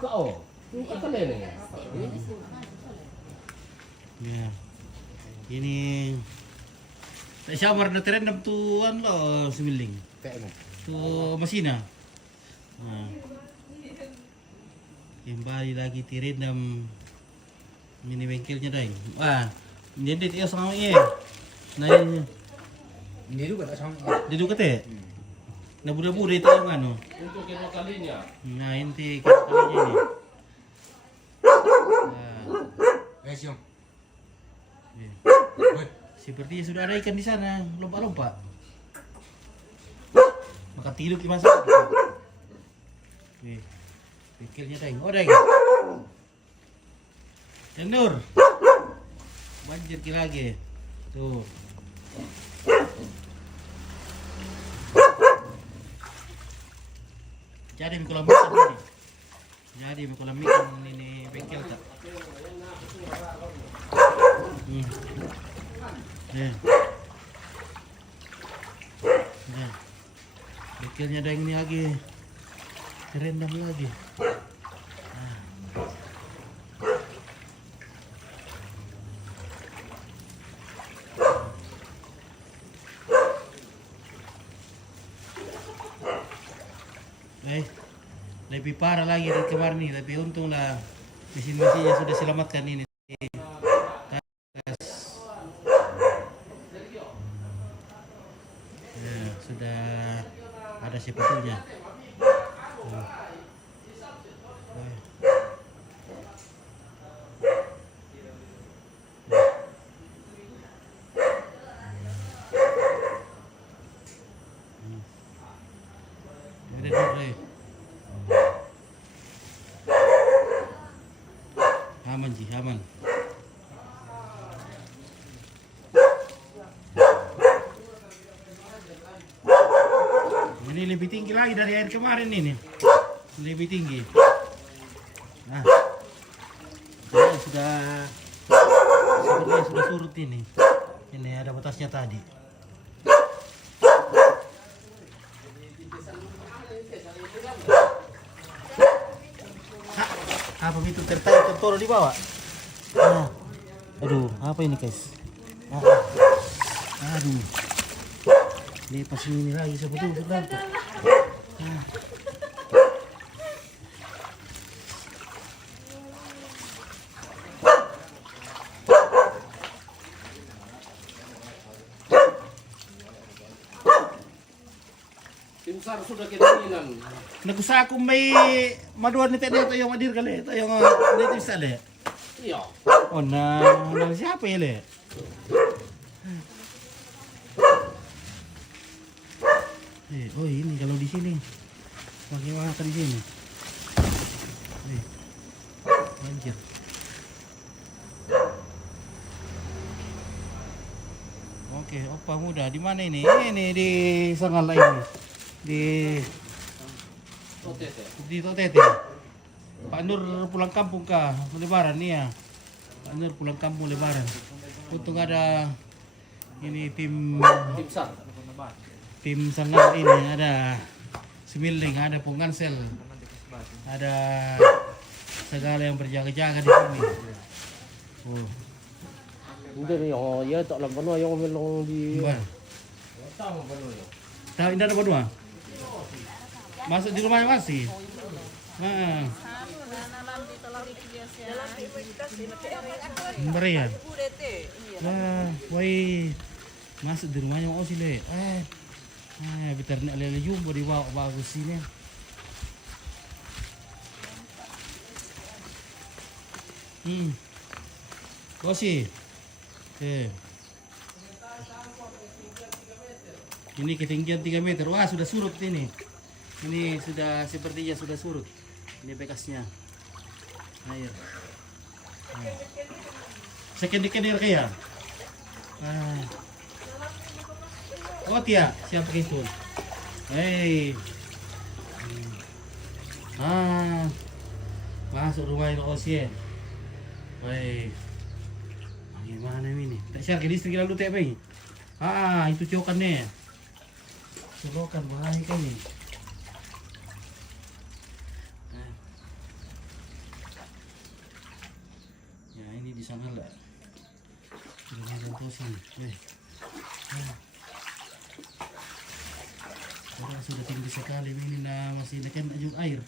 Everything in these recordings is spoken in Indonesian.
buka buka kan ini. Ya. Ini tak syamar na terendam tuan lo semiling. Tu masina. Nah. Kembali lagi terendam mini bengkelnya dah. Jadi dia sama ye. Nah ini. Ini juga tak sama. Dia juga teh. Nah budak-budak itu yang mana? Untuk kedua kalinya. Nah inti kalinya ini. Nah. Siom. Sepertinya sudah ada ikan di sana, lompat-lompat. Maka tidur di masa. Nih, pikirnya deng, deng. Nur, banjir lagi. Tuh. Jadi kolam ikan ini. Jadi kolam ikan ini bengkel tak. Nah. Nah. Bengkelnya ada yang ini lagi. Terendam lagi. Nah. Lebih parah lagi dari kemarin nih, tapi untunglah mesin-mesinnya sudah selamatkan ini. Ya, sudah ada sepatunya. Aman sih, aman. Ini lebih tinggi lagi dari air kemarin ini. Lebih tinggi. Nah, sepertinya sudah surut ini. Ini ada batasnya tadi. Apa itu tertarik tertoro di bawah? Nah, aduh, apa ini guys? Aduh, lepas ini lagi sebetulnya sudah. Tim SAR sudah kedinginan. Nagusakom may maduan ni Tede ito yung madir kali ito yung native sale. Iya. Oh na siapa ya le? Oh ini kalau di sini. Bagaimana di sini? Banjir. Oke, opa muda di mana ini? Ini di Sangal ini. Di Totete. Pak Nur pulang kampung kah? Lebaran nih ya. Pak Nur pulang kampung lebaran. Untung ada ini tim SAR. Tim Sangal ini ada Semiling, ada Pongansel. Ada segala yang berjaga-jaga di sini. Oh. Hindi rin ako, tak lang ano, ayaw ko lang di... Ba? Tama ba no? Tahu indah dapat dua? Masuk di rumahnya masih? Berian. Woi, masuk di rumahnya mau sih le. Bitar nak lele jumbo di bawah bagus sini. Kosi. Ini ketinggian 3 meter. Wah, sudah surut ini. Ini sudah sepertinya sudah surut. Ini bekasnya. Air. Sekian-sekian kaya. Oh tia, siapa itu? Hei. Masuk rumah ini Osie. Hei. Gimana ini? Tak share ke listrik lalu teh bang. Itu cokan nih. Colokan bahaya kan nih. di sana lah. Sudah dicontohin. Orang sudah tinggi sekali ini nah masih dekat ajuk air.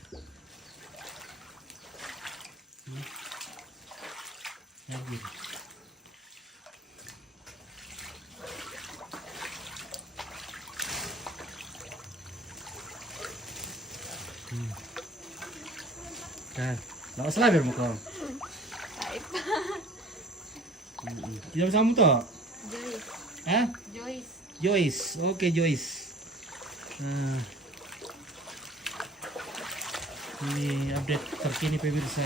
Lagi. Kan, lawas lah biar muka. Jam kamu tuh? Joyce. Hah? Joyce. Joyce, oke Joyce. Nah, ini update terkini pemirsa.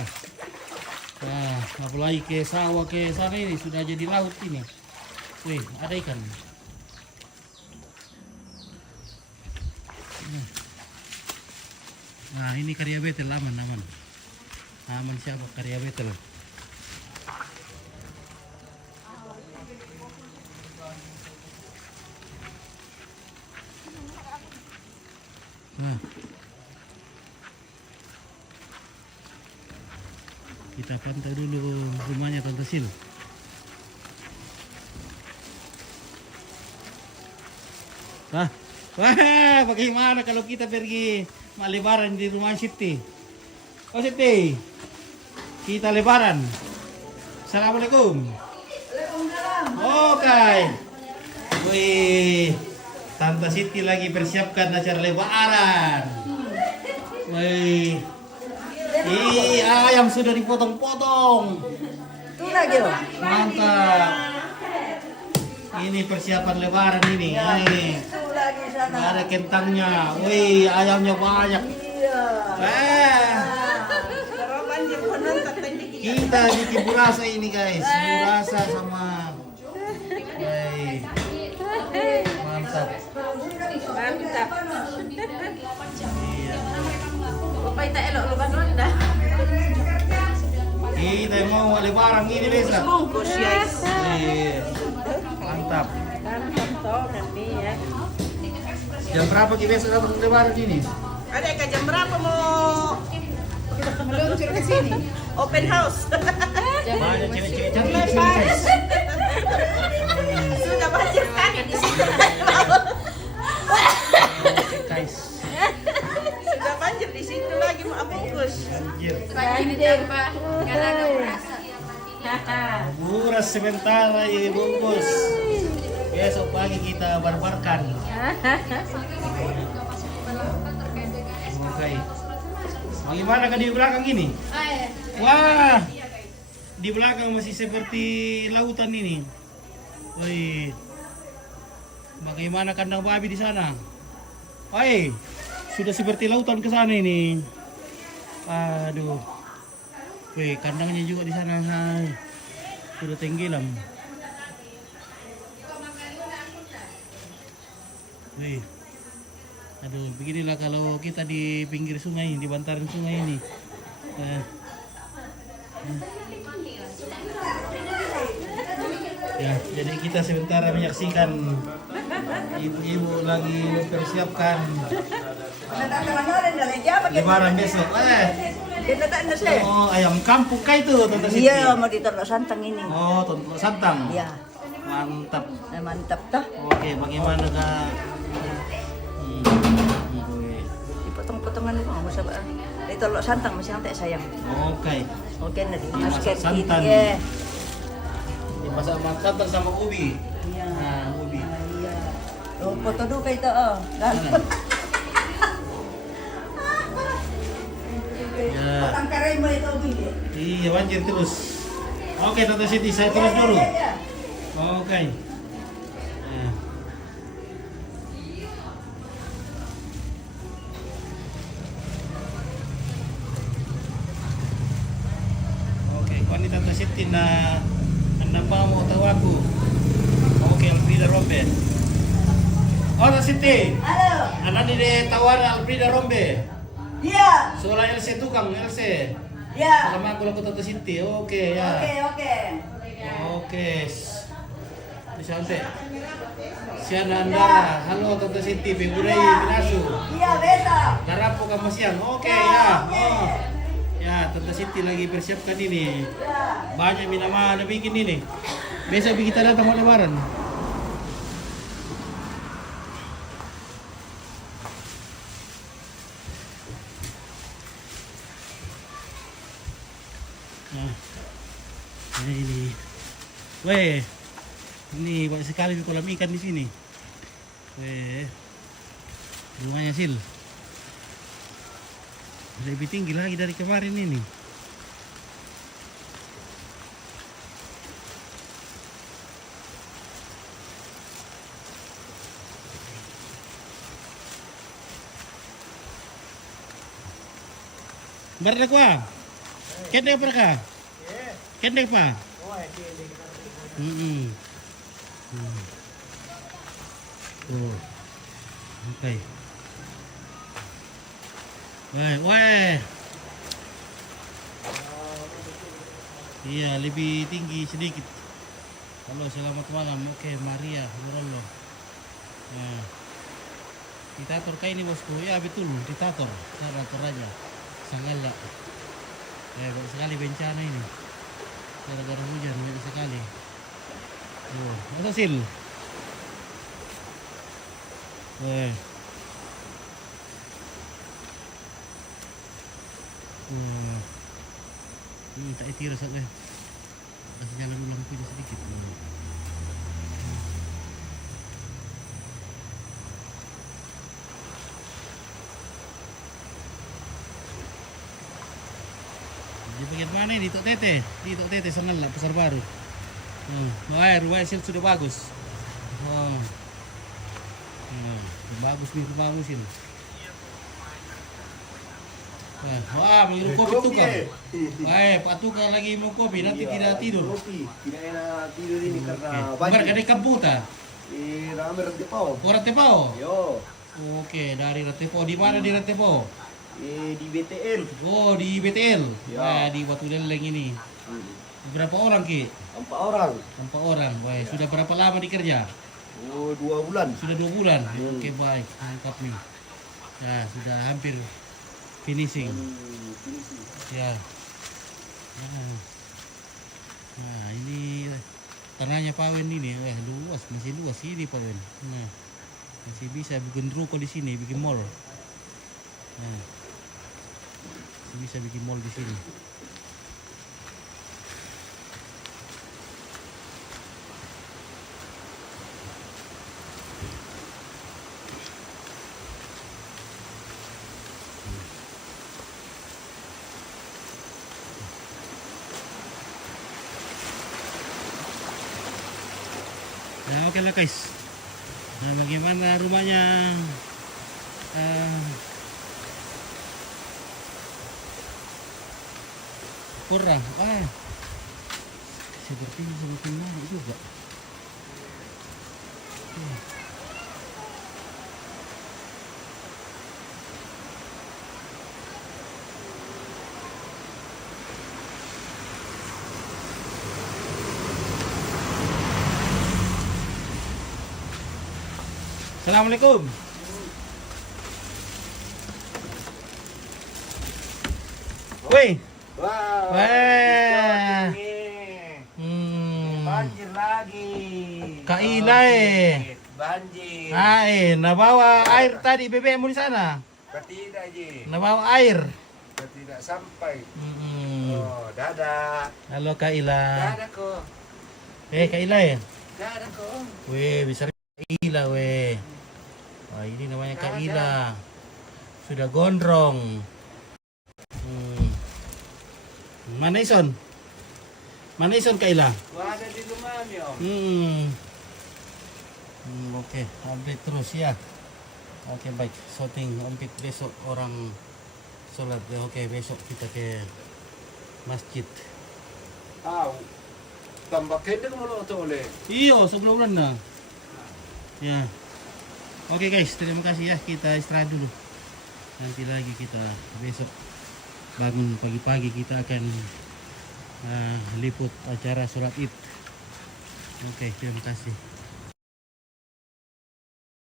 Nah, apalagi ke sawah ke sana ini sudah jadi laut ini. Wih, ada ikan. Nah, ini karya betel aman. Aman siapa karya betel? Nah, kita pantau dulu rumahnya Tante Sil. Wah, bagaimana kalau kita pergi lebaran di rumah Siti? Oh Siti, kita lebaran. Assalamualaikum. Oke. Wih, Tante Siti lagi persiapkan acara lebaran. Wih, ayam sudah dipotong-potong. Itu lagi loh. Mantap. Ini persiapan lebaran ini. Itu lagi sana. Ada kentangnya. Wih, ayamnya banyak. Iya. Kalau banjir penonton tadi. Kita di Kiburasa ini guys. Kiburasa sama. Wih, mantap. Mantap. Iya. Bapak tak elok lepas ronda. Kita mau lebaran ini desa. Bungkus guys. Iya. Mantap. Mantap toh nanti ya. Jam berapa kita besok datang lebaran ini? Ada ke jam berapa mau meluncur ke sini? Open house. Banyak cewek-cewek cantik di sini guys. Sudah banjir kali di sini. Guys. Sudah banjir di situ lagi mau bungkus. Anjir. Banjir, Pak. Karena ada merasa. Buras sementara ini bungkus. Besok pagi kita barbarkan. Oke. Bagaimana kan di belakang ini? Wah, di belakang masih seperti lautan ini. Woi, bagaimana kandang babi di sana? Woi, sudah seperti lautan ke sana ini. Aduh, woi kandangnya juga di sana. Hai. Sudah tenggelam. Wih, aduh, beginilah kalau kita di pinggir sungai, di bantaran sungai ini. Ya, jadi kita sementara menyaksikan ibu-ibu lagi mempersiapkan lebaran besok. Oh, ayam kampung kah itu, Tante Siti? Iya, mau ditaruh santang ini. Oh, tonton santang. Iya. Mantap. Mantap toh. Oke, bagaimana kak? Dipotong-potongan itu mau sabar. Ditaruh santang masih nanti sayang. Oke. Oke, nanti Dimasak masket santan. ya. Dimasak santan sama ubi. Iya. Nah, ubi. Iya. Oh, foto dulu kayak itu. Oh. Ya. Potong karai mau itu ubi. Iya, banjir terus. Oke, Tante Siti, saya terus dulu. Oke. Nah. Oke, kau ini Tante Siti na kenapa mau tahu aku? Oke, Alfrida Rombe. Oh, Tante Siti. Halo. Anak ini deh tawar Alfrida Rombe. Iya. Soalnya LC tukang LC. Iya. Sama aku Tante Siti. Oke ya. Oke. Oke. Santai. Siana Andara. Halo Tante Siti, Februari Minasu. Iya, besok. Narapo kamu siang. Oke ya. Oh. Ya, Tante Siti lagi persiapkan ini. Banyak minuman bikin ini. Besok kita datang mau lebaran. Nah, ini. Weh, ini banyak sekali kolam ikan di sini. Weh, rumahnya Sil. Lebih tinggi lagi dari kemarin ini. Berada kuah? Kendek apa kah? Kendek pa? Oh, okay. Weh. Iya, lebih tinggi sedikit. Halo, selamat malam. Oke, Maria, Murolo. Nah, ditator kayak ini bosku. Ya betul, ditator. Cara atur aja. Sangat lah. Banyak sekali bencana ini. Gara-gara hujan banyak sekali. Oh, masa Sil? Weh. Tak itira saja. Kasih nyala dulu lampunya sedikit. Di bagian mana ini? Tok Tete. Di Tok Tete senang lah pasar baru. Rumah Sil sudah bagus. Bagus nih, bagus ini. Wah, minum kopi tukang. Pak tukang lagi mau kopi, nanti tidak tidur. Kopi, tidak enak tidur ini karena Bukan ada kamputa. Rame Rantepao. Oh, Rantepao? Yo, Oke, dari Rantepao. Di mana di Rantepao? di BTL. Oh, di BTL. Ya. Nah, di Batu Leleng ini. Berapa orang, Ki? 4 orang. 4 orang. Wah, sudah berapa lama dikerja? Oh, 2 bulan. Sudah 2 bulan. Oke, baik. Mantap nih. Ya, sudah hampir finishing. Ya. Nah, ini tanahnya Pawen ini, luas, masih luas ini Pawen. Nah, masih bisa bikin ruko di sini, bikin mall. Nah, masih bisa bikin mall di sini. Nah, oke lah guys. Nah, bagaimana rumahnya? Kurang. Sepertinya semakin naik juga. Assalamualaikum. Woi. Wah. Wah. Banjir lagi. Kak Ilai. Banjir. Nabawa air tadi BBM di sana. Tidak, Ji. Nabawa air. Tidak sampai. Oh, dadah. halo Kak Ila. Dadah, Ko. Kak Ila ya? Dadah, Ko. Weh, bisa Kak Ila weh. Wah, ini namanya Kak Ila. Sudah gondrong. Mana Ison? Mana Ison Kak Ila? Wah, ada di rumah, Oke, update terus ya. Oke, baik. Shooting ompit besok orang sholat ya. Oke, besok kita ke masjid. Tahu. Tambah kede mo to ulit. Iyo, sebelum bulan na. Ya. Oke guys, terima kasih ya. Kita istirahat dulu. Nanti lagi kita besok bangun pagi-pagi kita akan liput acara sholat Id. Oke, terima kasih.